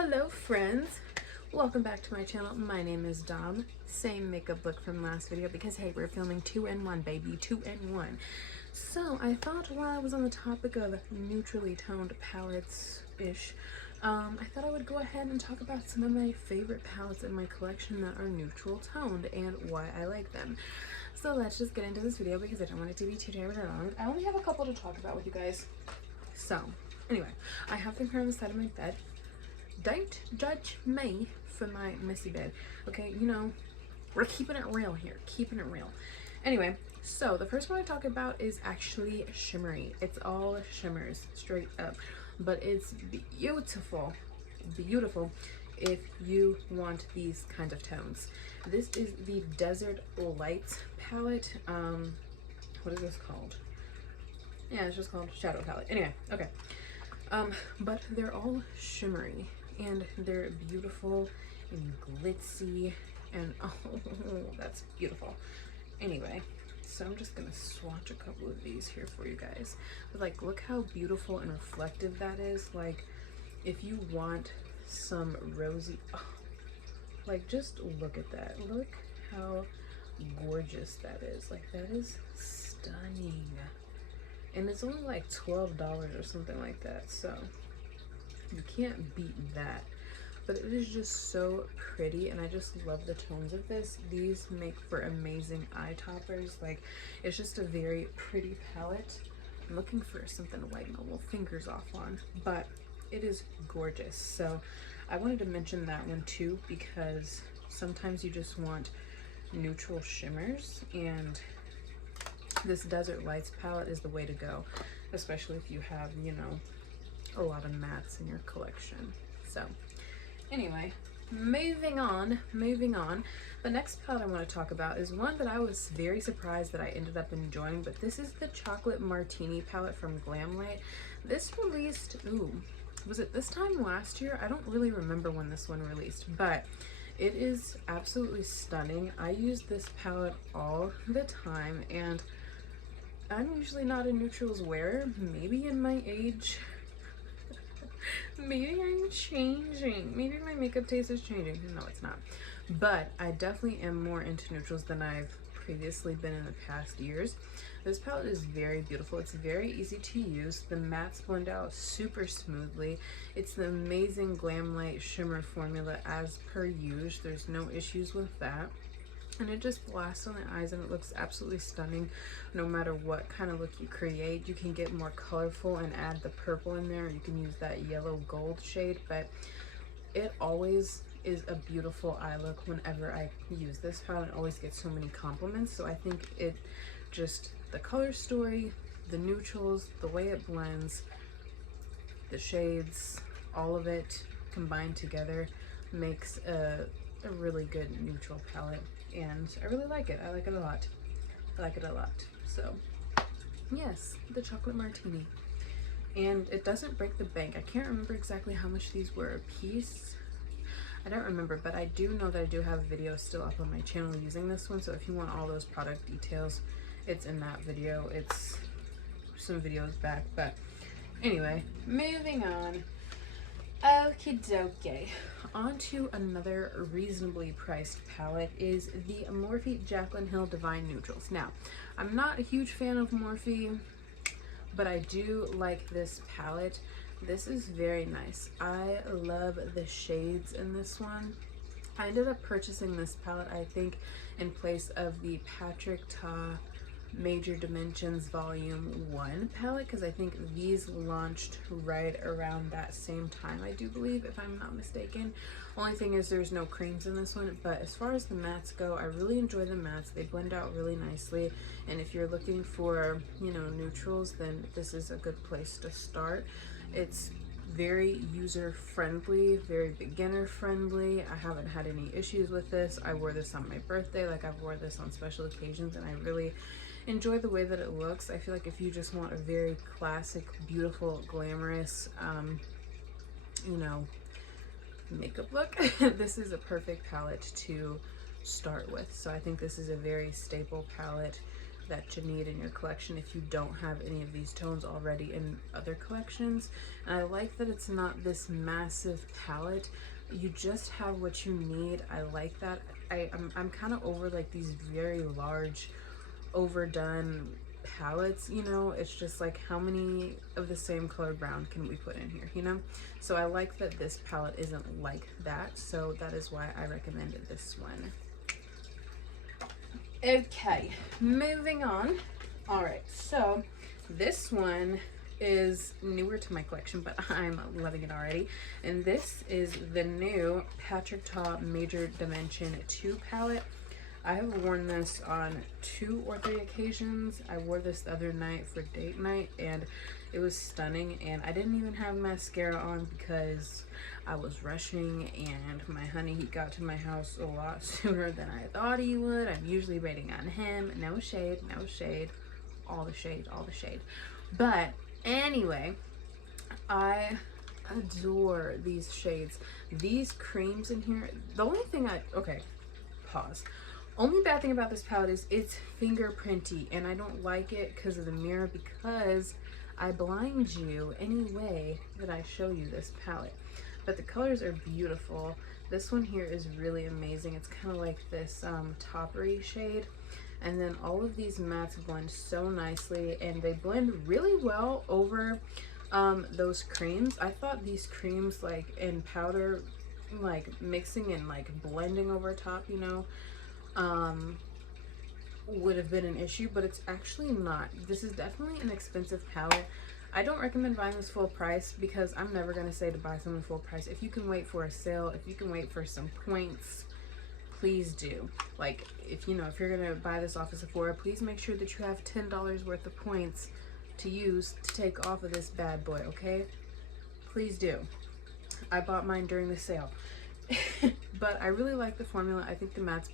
Hello friends, welcome back to my channel. My name is Dom. Same makeup look from last video because hey, we're filming 2-in-1 baby, 2-in-1. So I thought while I was on the topic of neutrally toned palettes ish, I thought I would go ahead and talk about some of my favorite palettes in my collection that are neutral toned and why I like them. So let's just get into this video because I don't want it to be too terribly long. I only have a couple to talk about with you guys. So anyway, I have them here on the side of my bed. Don't judge me for my messy bed, okay? You know, we're keeping it real here, keeping it real. Anyway, so the first one I talk about is actually shimmery. It's all shimmers, straight up, but it's beautiful, beautiful if you want these kind of tones. This is the Desert Lights palette. What is this called? Yeah, it's just called Shadow Palette. Anyway, okay. But they're all shimmery and they're beautiful and glitzy and oh, that's beautiful. Anyway, so I'm just gonna swatch a couple of these here for you guys. But like, look how beautiful and reflective that is. Like, if you want some rosy, oh, like just look at that. Look how gorgeous that is. Like, that is stunning. And it's only like $12 or something like that, so you can't beat that. But it is just so pretty and I just love the tones of this. These make for amazing eye toppers. Like, it's just a very pretty palette. I'm looking for something to wipe my little fingers off on, but it is gorgeous. So I wanted to mention that one too because sometimes you just want neutral shimmers, and this Desert Lights palette is the way to go, especially if you have, you know, a lot of mattes in your collection. So anyway, moving on. The next palette I want to talk about is one that I was very surprised that I ended up enjoying, but this is the Chocolate Martini palette from Glam. This released, was it this time last year? I don't really remember when this one released, but it is absolutely stunning. I use this palette all the time and I'm usually not a neutrals wearer. Maybe in my age, maybe I'm changing. Maybe my makeup taste is changing. No, it's not. But I definitely am more into neutrals than I've previously been in the past years. This palette is very beautiful. It's very easy to use. The mattes blend out super smoothly. It's the amazing Glam Light shimmer formula as per usual. There's no issues with that. And it just blasts on the eyes and it looks absolutely stunning no matter what kind of look you create. You can get more colorful and add the purple in there. You can use that yellow gold shade, but it always is a beautiful eye look whenever I use this palette. It always gets so many compliments. So I think it just, the color story, the neutrals, the way it blends, the shades, all of it combined together makes a really good neutral palette. And I really like it. I like it a lot. I like it a lot. So yes, the Chocolate Martini. And it doesn't break the bank. I can't remember exactly how much these were a piece. I don't remember, but I do know that I do have videos still up on my channel using this one. So if you want all those product details, it's in that video. It's some videos back. But anyway, moving on. Okie dokie. On to another reasonably priced palette is the Morphe Jaclyn Hill Divine Neutrals. Now, I'm not a huge fan of Morphe, but I do like this palette. This is very nice. I love the shades in this one. I ended up purchasing this palette, I think, in place of the Patricktaw Major Dimensions Volume 1 palette, because I think these launched right around that same time, I do believe, if I'm not mistaken. Only thing is there's no creams in this one, but as far as the mattes go, I really enjoy the mattes. They blend out really nicely, and if you're looking for, you know, neutrals, then this is a good place to start. It's very user friendly, very beginner friendly. I haven't had any issues with this. I wore this on my birthday, like I've wore this on special occasions, and I really enjoy the way that it looks. I feel like if you just want a very classic, beautiful, glamorous, you know, makeup look, this is a perfect palette to start with. So I think this is a very staple palette that you need in your collection if you don't have any of these tones already in other collections. And I like that it's not this massive palette. You just have what you need. I like that. I'm kind of over like these very large, overdone palettes, you know. It's just like, how many of the same color brown can we put in here, you know? So I like that this palette isn't like that, so that is why I recommended this one. Okay, moving on. All right, so this one is newer to my collection, but I'm loving it already. And this is the new Patricktaw Major Dimension 2 palette. I have worn this on 2 or 3 occasions. I wore this the other night for date night and it was stunning, and I didn't even have mascara on because I was rushing and my honey, he got to my house a lot sooner than I thought he would. I'm usually waiting on him. No shade, no shade, all the shade, all the shade. But anyway, I adore these shades. These creams in here, the only thing okay, pause. Only bad thing about this palette is it's fingerprinty, and I don't like it because of the mirror, because I blind you any way that I show you this palette. But the colors are beautiful. This one here is really amazing. It's kind of like this toppery shade. And then all of these mattes blend so nicely, and they blend really well over those creams. I thought these creams, like in powder, like mixing and like blending over top, you know, would have been an issue, but it's actually not. This is definitely an expensive palette. I don't recommend buying this full price because I'm never going to say to buy something full price. If you can wait for a sale, if you can wait for some points, please do. Like, if you know, if you're going to buy this off of Sephora, please make sure that you have $10 worth of points to use to take off of this bad boy, okay? Please do. I bought mine during the sale. But I really like the formula. I think the mattes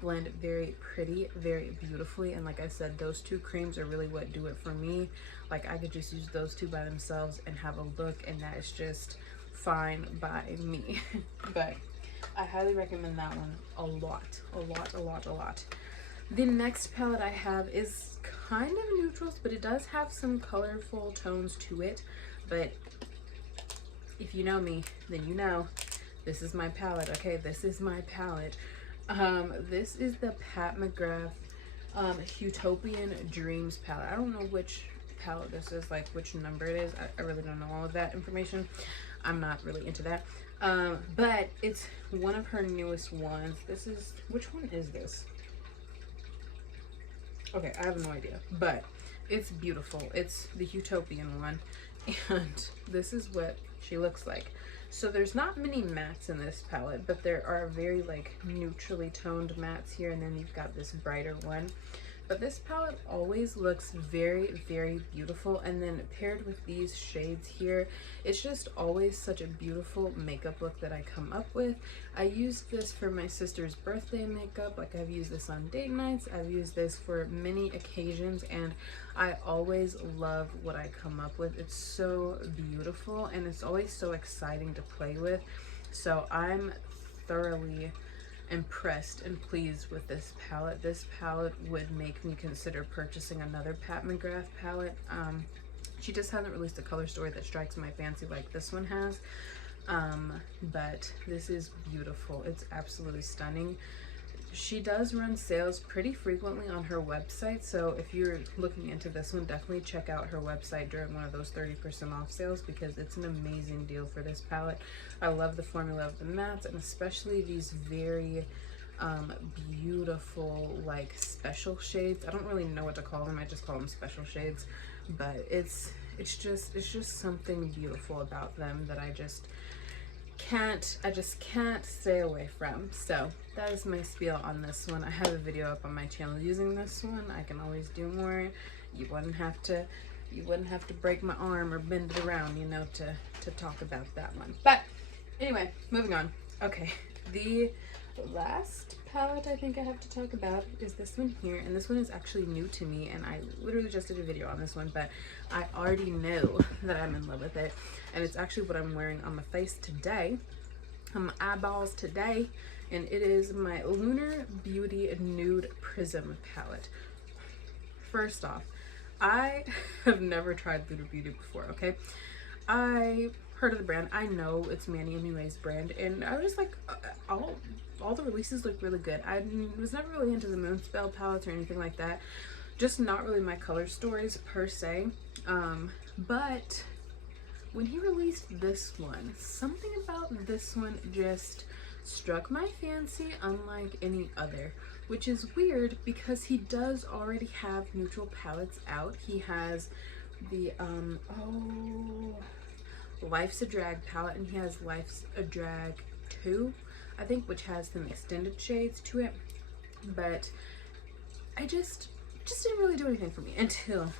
blend very pretty, very beautifully, and like I said, those 2 creams are really what do it for me. Like, I could just use those 2 by themselves and have a look, and that is just fine by me. But I highly recommend that one a lot, a lot, a lot, a lot. The next palette I have is kind of neutrals, but it does have some colorful tones to it. But if you know me, then you know this is my palette, okay? This is my palette. This is the Pat McGrath Utopian Dreams palette. I don't know which palette this is, like which number it is. I really don't know all of that information. I'm not really into that. But it's one of her newest ones. This is, which one is this? Okay, I have no idea, but it's beautiful. It's the Utopian one, and this is what she looks like. So there's not many mattes in this palette, but there are very like neutrally toned mattes here, and then you've got this brighter one. But this palette always looks very, very beautiful, and then paired with these shades here, it's just always such a beautiful makeup look that I come up with. I used this for my sister's birthday makeup. Like, I've used this on date nights, I've used this for many occasions, and I always love what I come up with. It's so beautiful, and it's always so exciting to play with. So I'm thoroughly impressed and pleased with this palette. This palette would make me consider purchasing another Pat McGrath palette. She just hasn't released a color story that strikes my fancy like this one has. But this is beautiful. It's absolutely stunning. She does run sales pretty frequently on her website, so if you're looking into this one, definitely check out her website during one of those 30% off sales, because it's an amazing deal for this palette. I love the formula of the mattes, and especially these very beautiful like special shades. I don't really know what to call them, I just call them special shades, but it's just something beautiful about them that I just can't stay away from. So that is my spiel on this one. I have a video up on my channel using this one. I can always do more. You wouldn't have to break my arm or bend it around, you know, to talk about that one. But anyway, moving on. Okay, the last palette I think I have to talk about is this one here, and this one is actually new to me, and I literally just did a video on this one, but I already know that I'm in love with it, and it's actually what I'm wearing on my face today, on my eyeballs today, and it is my Lunar Beauty Nude Prism palette. first off, I have never tried Utopian before, okay? I heard of the brand. I know it's Manny MUA's brand, and I was just like, all the releases look really good. I was never really into the Moonspell palettes or anything like that. Just not really my color stories per se. But when he released this one, something about this one just struck my fancy unlike any other, which is weird because he does already have neutral palettes out. He has the Life's a Drag palette, and he has Life's a Drag 2, I think, which has some extended shades to it. But I just didn't really do anything for me until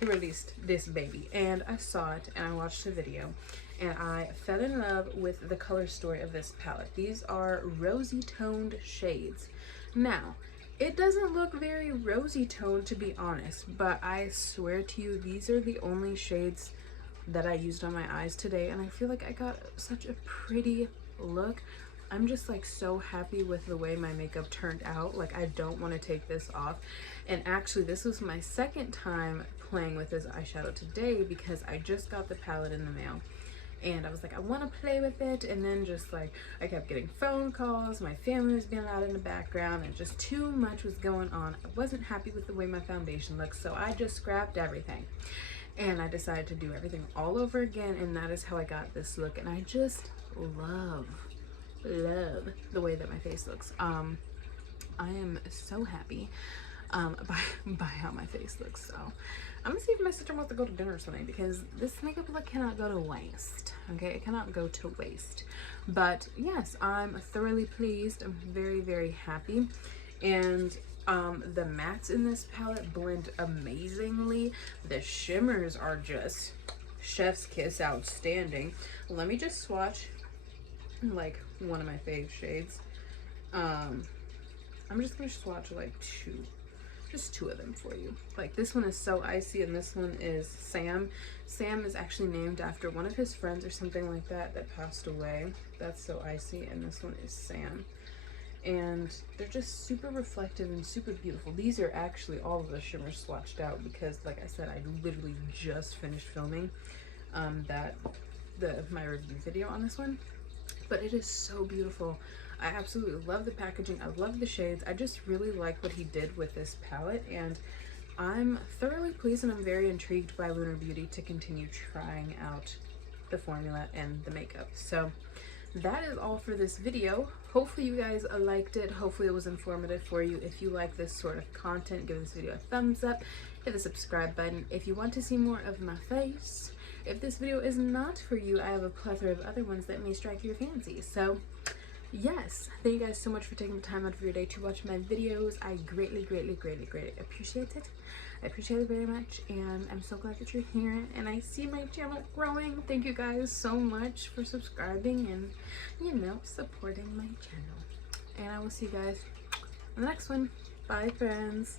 he released this baby, and I saw it and I watched the video and I fell in love with the color story of this palette. These are rosy toned shades. Now, it doesn't look very rosy toned, to be honest, but I swear to you, these are the only shades that I used on my eyes today, and I feel like I got such a pretty look. I'm just like so happy with the way my makeup turned out. Like, I don't want to take this off. And actually, this was my second time playing with this eyeshadow today because I just got the palette in the mail. And I was like, I want to play with it, and then just like I kept getting phone calls, my family was being loud in the background, and just too much was going on. I wasn't happy with the way my foundation looked, so I just scrapped everything and I decided to do everything all over again, and that is how I got this look. And I just love the way that my face looks. I am so happy by how my face looks. So I'm gonna see if my sister wants to go to dinner tonight, because this makeup look cannot go to waste. Okay, it cannot go to waste. But yes, I'm thoroughly pleased. I'm very, very happy. And the mattes in this palette blend amazingly. The shimmers are just chef's kiss, outstanding. Let me just swatch like one of my fave shades. I'm just gonna swatch like just two of them for you. Like, this one is So Icy, and this one is Sam. Sam is actually named after one of his friends or something like that passed away. That's So Icy, and this one is Sam. And they're just super reflective and super beautiful. These are actually all of the shimmers swatched out because, like I said, I literally just finished filming my review video on this one. But it is so beautiful. I absolutely love the packaging. I love the shades. I just really like what he did with this palette, and I'm thoroughly pleased, and I'm very intrigued by Lunar Beauty to continue trying out the formula and the makeup. So that is all for this video. Hopefully you guys liked it. Hopefully it was informative for you. If you like this sort of content, give this video a thumbs up, hit the subscribe button. If you want to see more of my face, if this video is not for you, I have a plethora of other ones that may strike your fancy. So yes, thank you guys so much for taking the time out of your day to watch my videos. I greatly appreciate it. I appreciate it very much, and I'm so glad that you're here, and I see my channel growing. Thank you guys so much for subscribing and, you know, supporting my channel. And I will see you guys in the next one. Bye, friends.